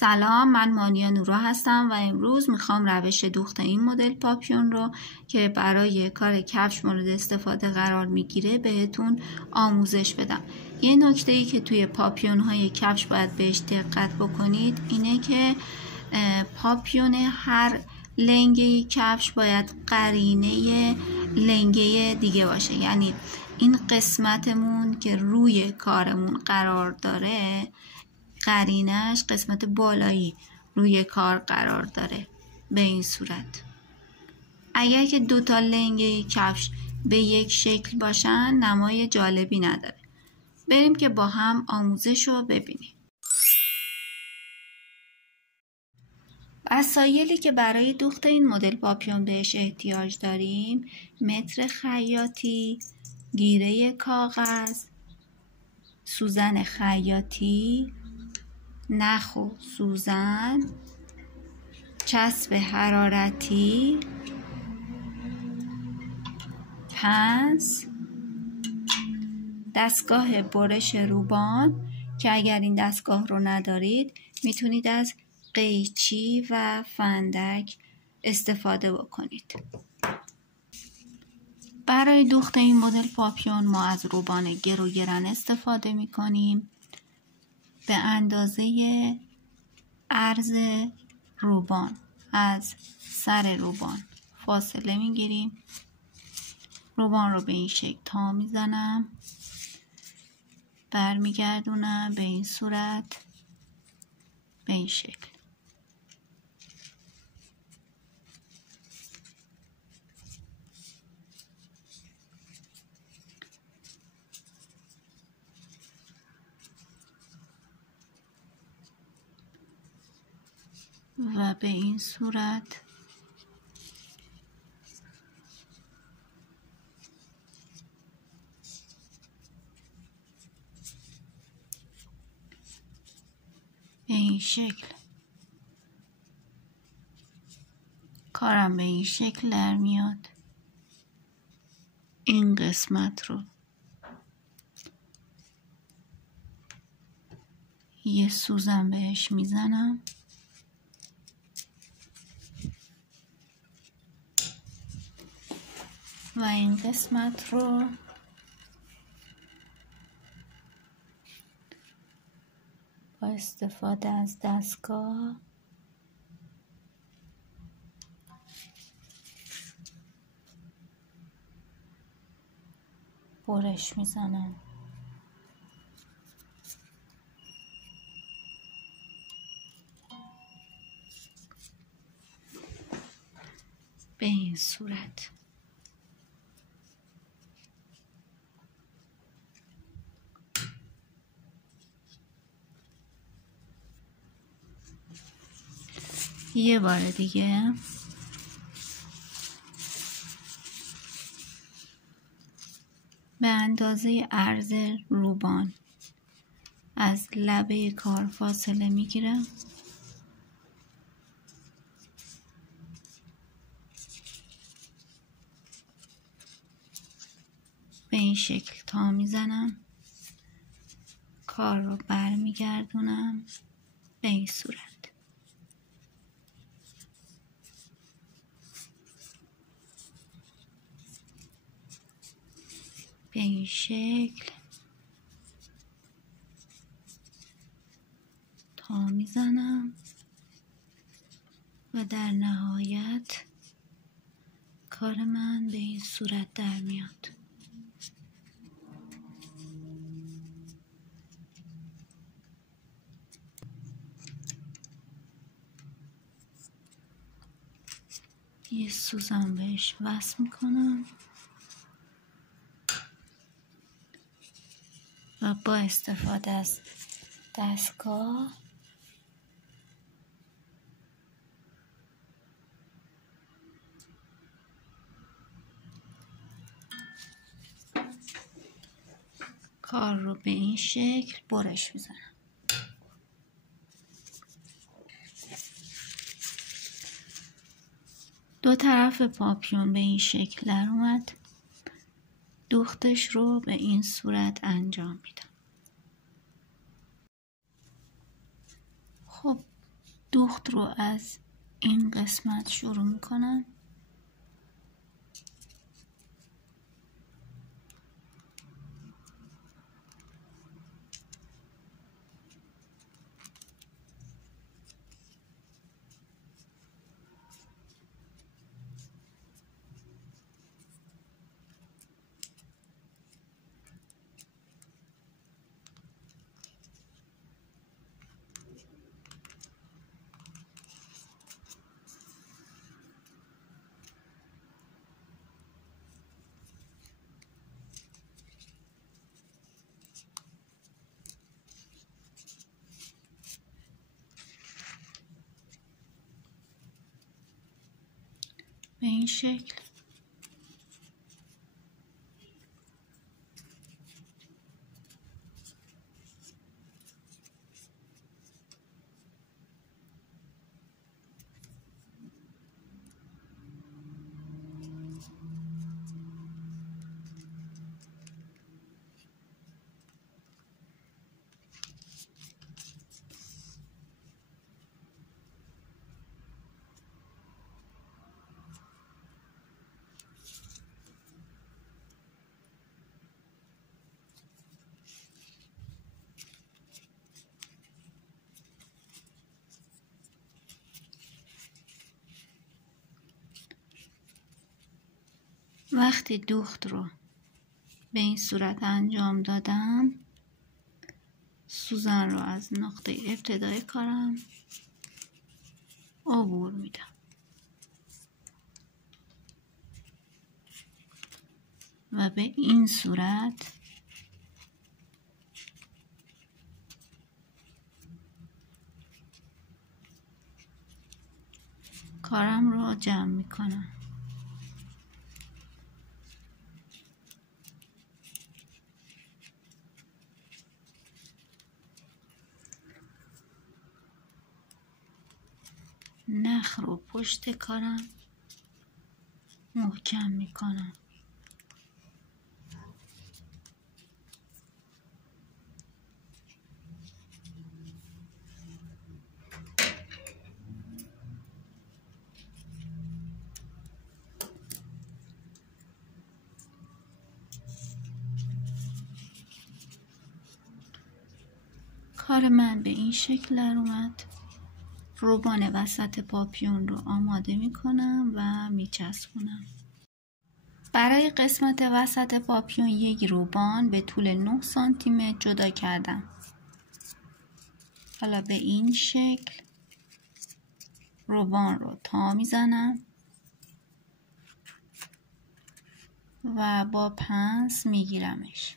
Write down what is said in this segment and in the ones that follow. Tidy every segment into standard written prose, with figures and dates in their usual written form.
سلام، من مانیا نورا هستم و امروز میخوام روش دوخت این مدل پاپیون رو که برای کار کفش مورد استفاده قرار میگیره بهتون آموزش بدم. یه نکته ای که توی پاپیون های کفش باید بهش دقت بکنید اینه که پاپیون هر لنگه کفش باید قرینه لنگه دیگه باشه، یعنی این قسمتمون که روی کارمون قرار داره قرینش قسمت بالایی روی کار قرار داره. به این صورت اگر که دوتا لنگه کفش به یک شکل باشن نمای جالبی نداره. بریم که با هم آموزش رو ببینیم. وسایلی که برای دوخت این مدل پاپیون بهش احتیاج داریم: متر خیاطی، گیره کاغذ، سوزن خیاطی، نخ و سوزن، چسب حرارتی، پنس، دستگاه برش روبان که اگر این دستگاه رو ندارید میتونید از قیچی و فندک استفاده بکنید. برای دوخت این مدل پاپیون ما از روبان گروگرن استفاده میکنیم. به اندازه عرض روبان از سر روبان فاصله میگیریم. روبان رو به این شکل تا میزنم، برمیگردونم به این صورت، به این شکل. و به این صورت به این شکل کارم به این شکل در میاد. این قسمت رو یه سوزن بهش میزنم و این قسمت رو با استفاده از دستگاه برش میزنم. به این صورت یه بار دیگه به اندازه عرض روبان از لبه کار فاصله میگیرم. به این شکل تا میزنم، کار رو برمیگردونم به این صورت. به این شکل تا میزنم و در نهایت کار من به این صورت در میاد. یه سوزن بهش وصل میکنم و با استفاده از دستگاه کار رو به این شکل برش میزنم. دو طرف پاپیون به این شکل در اومد. دوختش رو به این صورت انجام میدم. خب دوخت رو از این قسمت شروع میکنم. به این شکل. وقتی دوخت رو به این صورت انجام دادم، سوزن رو از نقطه ابتدای کارم عبور میدم و به این صورت کارم رو جمع میکنم. نخ رو پشت کارم محکم میکنم. کار من به این شکل در اومد. روبان وسط پاپیون رو آماده میکنم و میچسبونم. برای قسمت وسط پاپیون یک روبان به طول 9 سانتی متر جدا کردم. حالا به این شکل روبان رو تا میزنم و با پنس میگیرمش.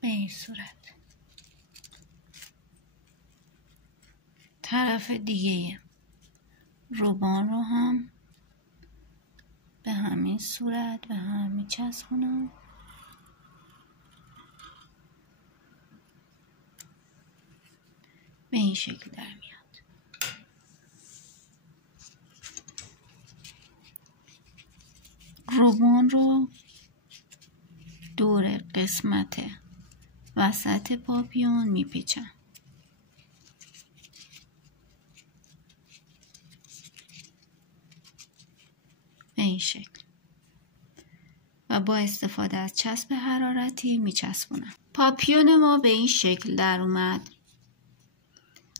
به این صورت. طرف دیگه روبان رو هم به همین صورت به هم میچسبونم. به این شکل در میاد. روبان رو دور قسمت وسط پاپیون میپیچم. به این شکل و با استفاده از چسب حرارتی میچسبونم. پاپیون ما به این شکل در اومد.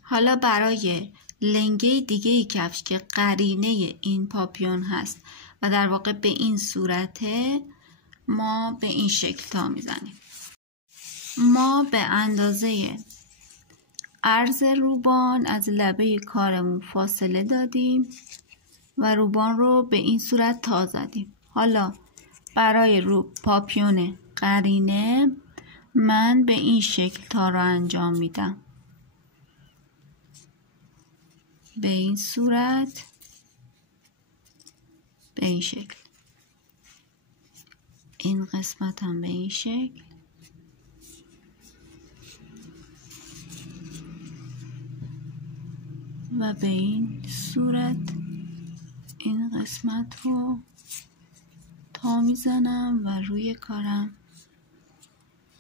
حالا برای لنگه دیگه کفش که قرینه این پاپیون هست و در واقع به این صورته، ما به این شکل تا میزنیم. ما به اندازه عرض روبان از لبه کارمون فاصله دادیم و روبان رو به این صورت تا زدیم. حالا برای پاپیون قرینه من به این شکل تا رو انجام میدم. به این صورت به این شکل، این قسمت هم به این شکل و به این صورت این قسمت رو تا میزنم و روی کارم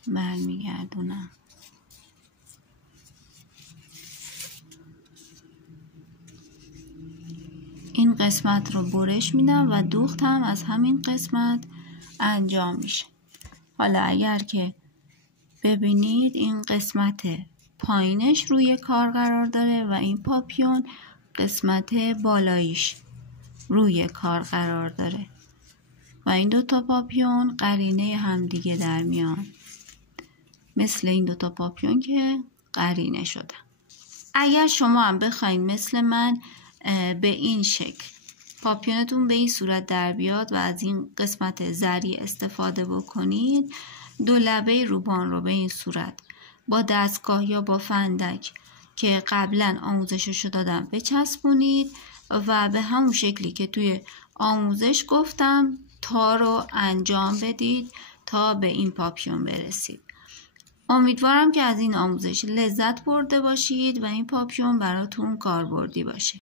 برمیگردونم. این قسمت رو برش میدم و دوخت هم از همین قسمت انجام میشه. حالا اگر که ببینید این قسمت پایینش روی کار قرار داره و این پاپیون قسمت بالاییش روی کار قرار داره و این دوتا پاپیون قرینه همدیگه در میان، مثل این دوتا پاپیون که قرینه شدن. اگر شما هم بخواید مثل من به این شکل پاپیونتون به این صورت در بیاد و از این قسمت زری استفاده بکنید، دو لبه روبان رو به این صورت با دستگاه یا با فندک که قبلا آموزششو دادم بچسبونید و به همون شکلی که توی آموزش گفتم تا رو انجام بدید تا به این پاپیون برسید. امیدوارم که از این آموزش لذت برده باشید و این پاپیون براتون کاربردی باشه.